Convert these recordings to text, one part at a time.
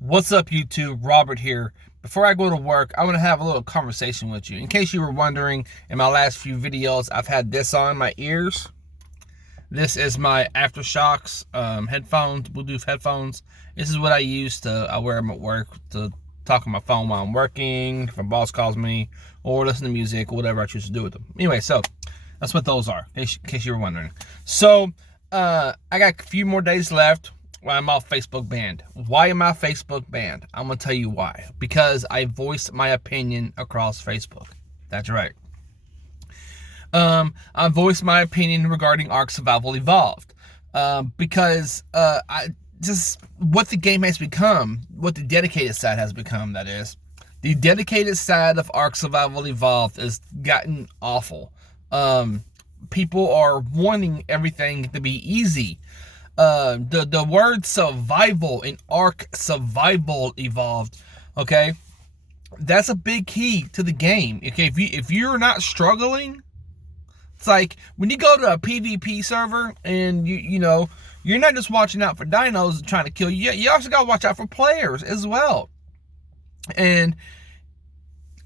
What's up, YouTube? Robert here. Before I go to work, I want to have a little conversation with you. In case you were wondering, in my last few videos, I've had this on my ears. This is my Aftershocks headphones, Bluetooth headphones. This is what I wear them at work to talk on my phone while I'm working, if my boss calls me, or listen to music, or whatever I choose to do with them. Anyway, so that's what those are, in case you were wondering. So, I got a few more days left. Well, I'm off Facebook banned. Why am I Facebook banned? I'm going to tell you why. Because I voiced my opinion across Facebook. That's right. I voiced my opinion regarding Ark Survival Evolved. Because I just what the game has become, what the dedicated side has become, that is. The dedicated side of Ark Survival Evolved has gotten awful. People are wanting everything to be easy. The word survival in Ark Survival Evolved, okay, that's a big key to the game. Okay, if you're not struggling, it's like when you go to a PvP server and you're not just watching out for dinos trying to kill you. You also gotta watch out for players as well. And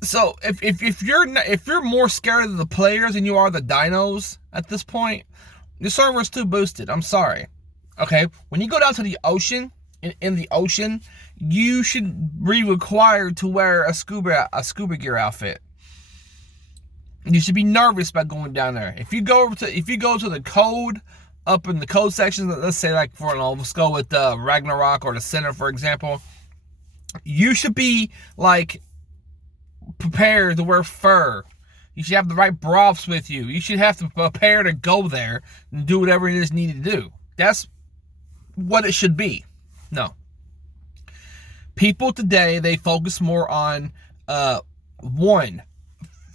so if you're more scared of the players than you are the dinos at this point, the server is too boosted. I'm sorry. Okay, when you go down to the ocean, in the ocean, you should be required to wear a scuba gear outfit. You should be nervous about going down there. If you go to the code, up in the code section, let's say let's go with Ragnarok or the Center, for example, you should be like prepared to wear fur. You should have the right broths with you. You should have to prepare to go there and do whatever it is needed to do. That's what it should be. No. People today, they focus more on one,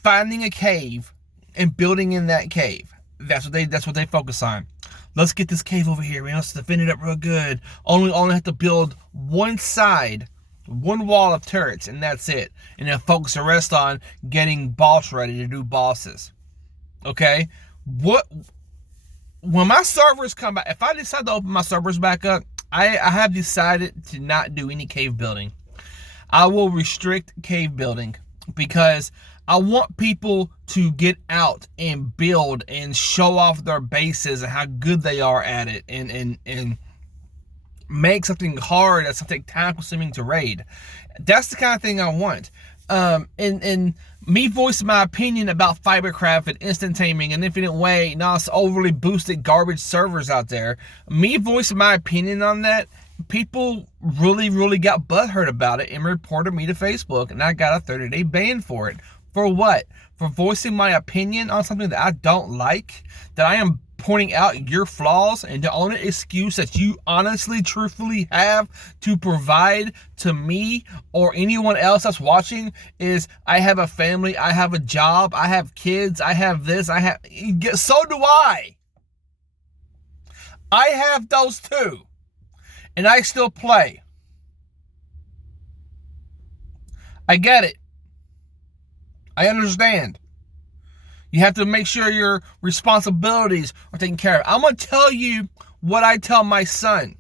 finding a cave and building in that cave. That's what they focus on. Let's get this cave over here, man. Let's defend it up real good. Only have to build one side, one wall of turrets, and that's it. And then focus the rest on getting boss ready to do bosses. Okay? When my servers come back, if I decide to open my servers back up, I have decided to not do any cave building. I will restrict cave building because I want people to get out and build and show off their bases and how good they are at it, and make something hard that's something time consuming to raid. That's the kind of thing I want. And me voicing my opinion about Fibercraft and instant taming and infinite way, it's overly boosted garbage servers out there. Me voicing my opinion on that, people really got butthurt about it and reported me to Facebook, and I got a 30-day ban for it. For what? For voicing my opinion on something that I don't like, that I am pointing out your flaws, and the only excuse that you honestly, truthfully have to provide to me or anyone else that's watching is, I have a family, I have a job, I have kids, I have this, so do I. I have those too. And I still play. I get it. I understand. You have to make sure your responsibilities are taken care of. I'm going to tell you what I tell my son.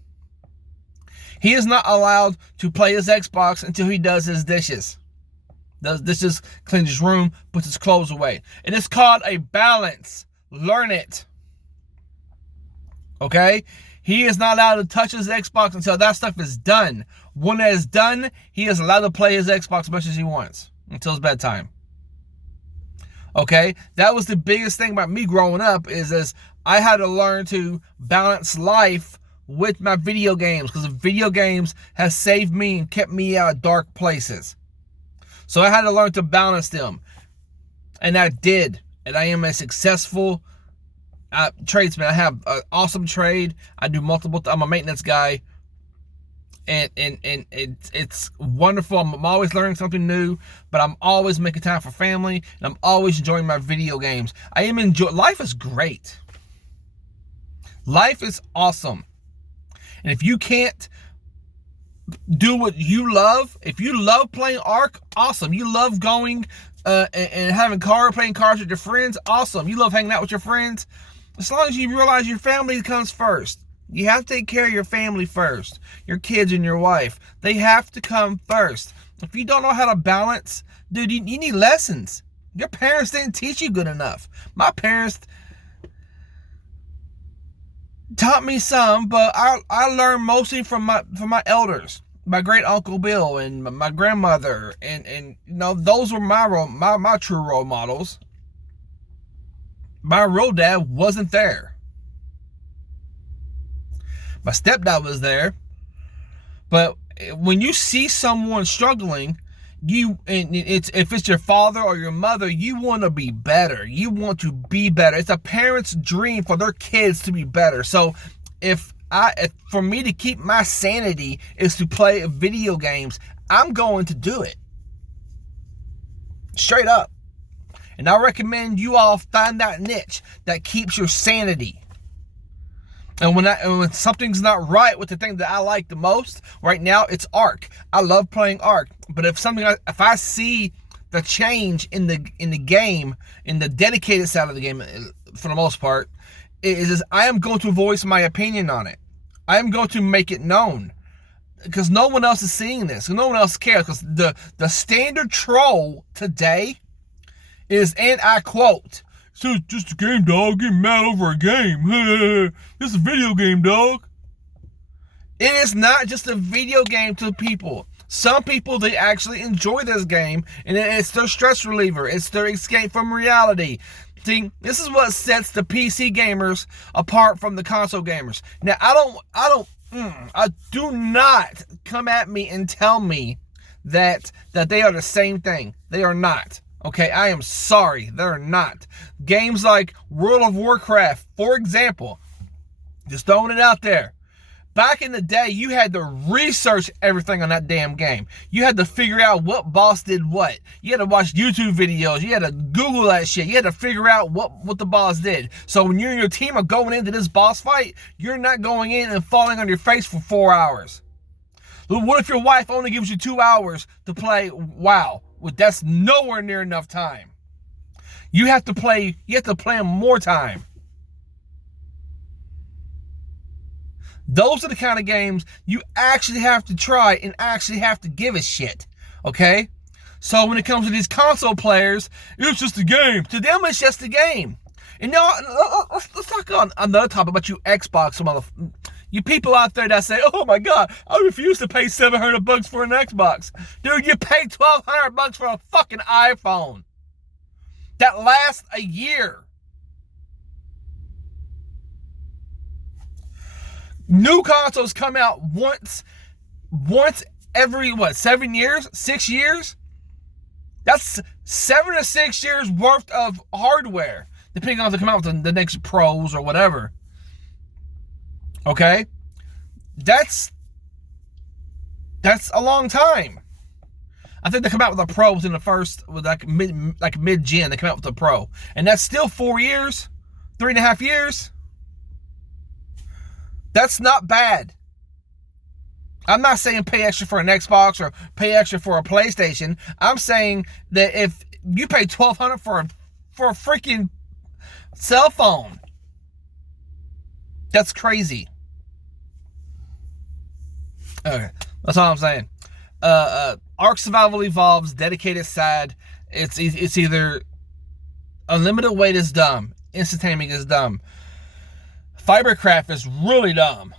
He is not allowed to play his Xbox until he does his dishes. Does dishes, cleans his room, puts his clothes away. And it's called a balance. Learn it. Okay? He is not allowed to touch his Xbox until that stuff is done. When that is done, he is allowed to play his Xbox as much as he wants until it's bedtime. Okay, that was the biggest thing about me growing up is I had to learn to balance life with my video games, because video games has saved me and kept me out of dark places. So I had to learn to balance them, and I did, and I am a successful tradesman. I have an awesome trade. I do multiple. I'm a maintenance guy. And it's wonderful. I'm always learning something new, but I'm always making time for family, and I'm always enjoying my video games. Life is great. Life is awesome. And if you can't do what you love, if you love playing Ark, awesome. You love going and having playing cards with your friends, awesome. You love hanging out with your friends, as long as you realize your family comes first. You have to take care of your family first. Your kids and your wife. They have to come first. If you don't know how to balance, dude, you need lessons. Your parents didn't teach you good enough. My parents taught me some, but I learned mostly from my elders. My great uncle Bill and my grandmother, and those were my true role models. My real dad wasn't there. My stepdad was there, but when you see someone struggling, if it's your father or your mother, you want to be better. You want to be better. It's a parent's dream for their kids to be better. So if for me to keep my sanity is to play video games, I'm going to do it. Straight up. And I recommend you all find that niche that keeps your sanity. And when something's not right with the thing that I like the most right now, it's Ark. I love playing Ark. But if I see the change in the game, in the dedicated side of the game, for the most part, is I am going to voice my opinion on it. I am going to make it known, because no one else is seeing this. No one else cares. Because the standard troll today is, and I quote, "So it's just a game, dog. Getting mad over a game. It's a video game, dog." It is not just a video game to people. Some people, they actually enjoy this game, and it's their stress reliever. It's their escape from reality. See, this is what sets the PC gamers apart from the console gamers. Now, I do not come at me and tell me that they are the same thing. They are not. Okay, I am sorry, they're not. Games like World of Warcraft, for example, just throwing it out there. Back in the day, you had to research everything on that damn game. You had to figure out what boss did what. You had to watch YouTube videos. You had to Google that shit. You had to figure out what the boss did. So when you and your team are going into this boss fight, you're not going in and falling on your face for 4 hours. What if your wife only gives you 2 hours to play WoW? Well, that's nowhere near enough time. You have to play more time. Those are the kind of games you actually have to try and actually have to give a shit. Okay? So when it comes to these console players, it's just a game. To them, it's just a game. And now, let's talk on another topic about you Xbox you people out there that say, "Oh my God, I refuse to pay $700 for an Xbox." Dude, you pay $1,200 for a fucking iPhone that lasts a year. New consoles come out once every 7 years, 6 years. That's 7 to 6 years worth of hardware, depending on if they come out with the next Pros or whatever. Okay, that's a long time. I think they come out with a Pro within the first, with mid-gen. They come out with a Pro, and that's still 4 years, 3.5 years. That's not bad. I'm not saying pay extra for an Xbox or pay extra for a PlayStation. I'm saying that if you pay $1,200 for a freaking cell phone, that's crazy. Okay, that's all I'm saying. Ark Survival Evolved's dedicated side, it's either Unlimited Weight is dumb, Instant Taming is dumb, Fibercraft is really dumb.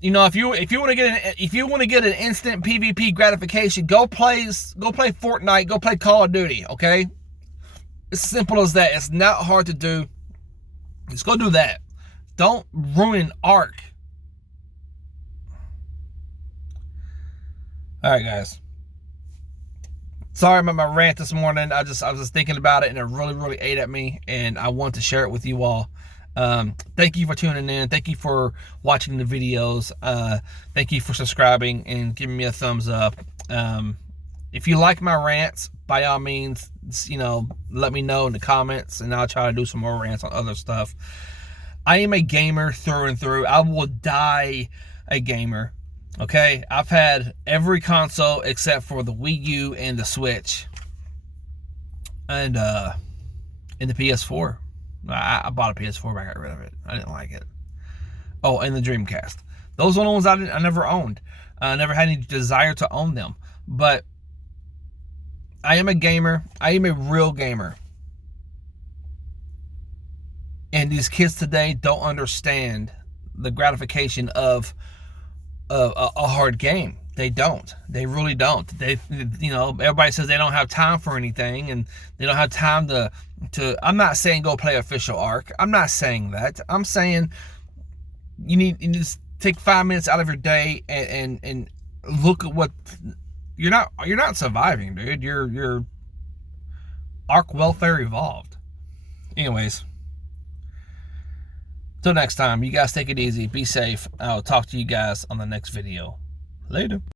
If you want to get an instant PvP gratification, go play Fortnite, go play Call of Duty. Okay, it's simple as that. It's not hard to do. Just go do that. Don't ruin Ark. All right, guys. Sorry about my rant this morning. I was just thinking about it, and it really, really ate at me, and I want to share it with you all. Thank you for tuning in. Thank you for watching the videos. Thank you for subscribing and giving me a thumbs up. If you like my rants, by all means, let me know in the comments, and I'll try to do some more rants on other stuff. I am a gamer through and through. I will die a gamer. Okay, I've had every console except for the Wii U and the Switch, and the PS4. I bought a PS4, but I got rid of it. I didn't like it. Oh, and the Dreamcast. Those are the ones I never owned. I never had any desire to own them. But I am a gamer. I am a real gamer. And these kids today don't understand the gratification of a hard game. They don't. They really don't. They, everybody says they don't have time for anything, and they don't have time to. I'm not saying go play official Ark. I'm not saying that. I'm saying you need to take 5 minutes out of your day and look at what you're not surviving, dude. You're Ark welfare evolved. Anyways. Till next time, you guys take it easy. Be safe. I'll talk to you guys on the next video. Later.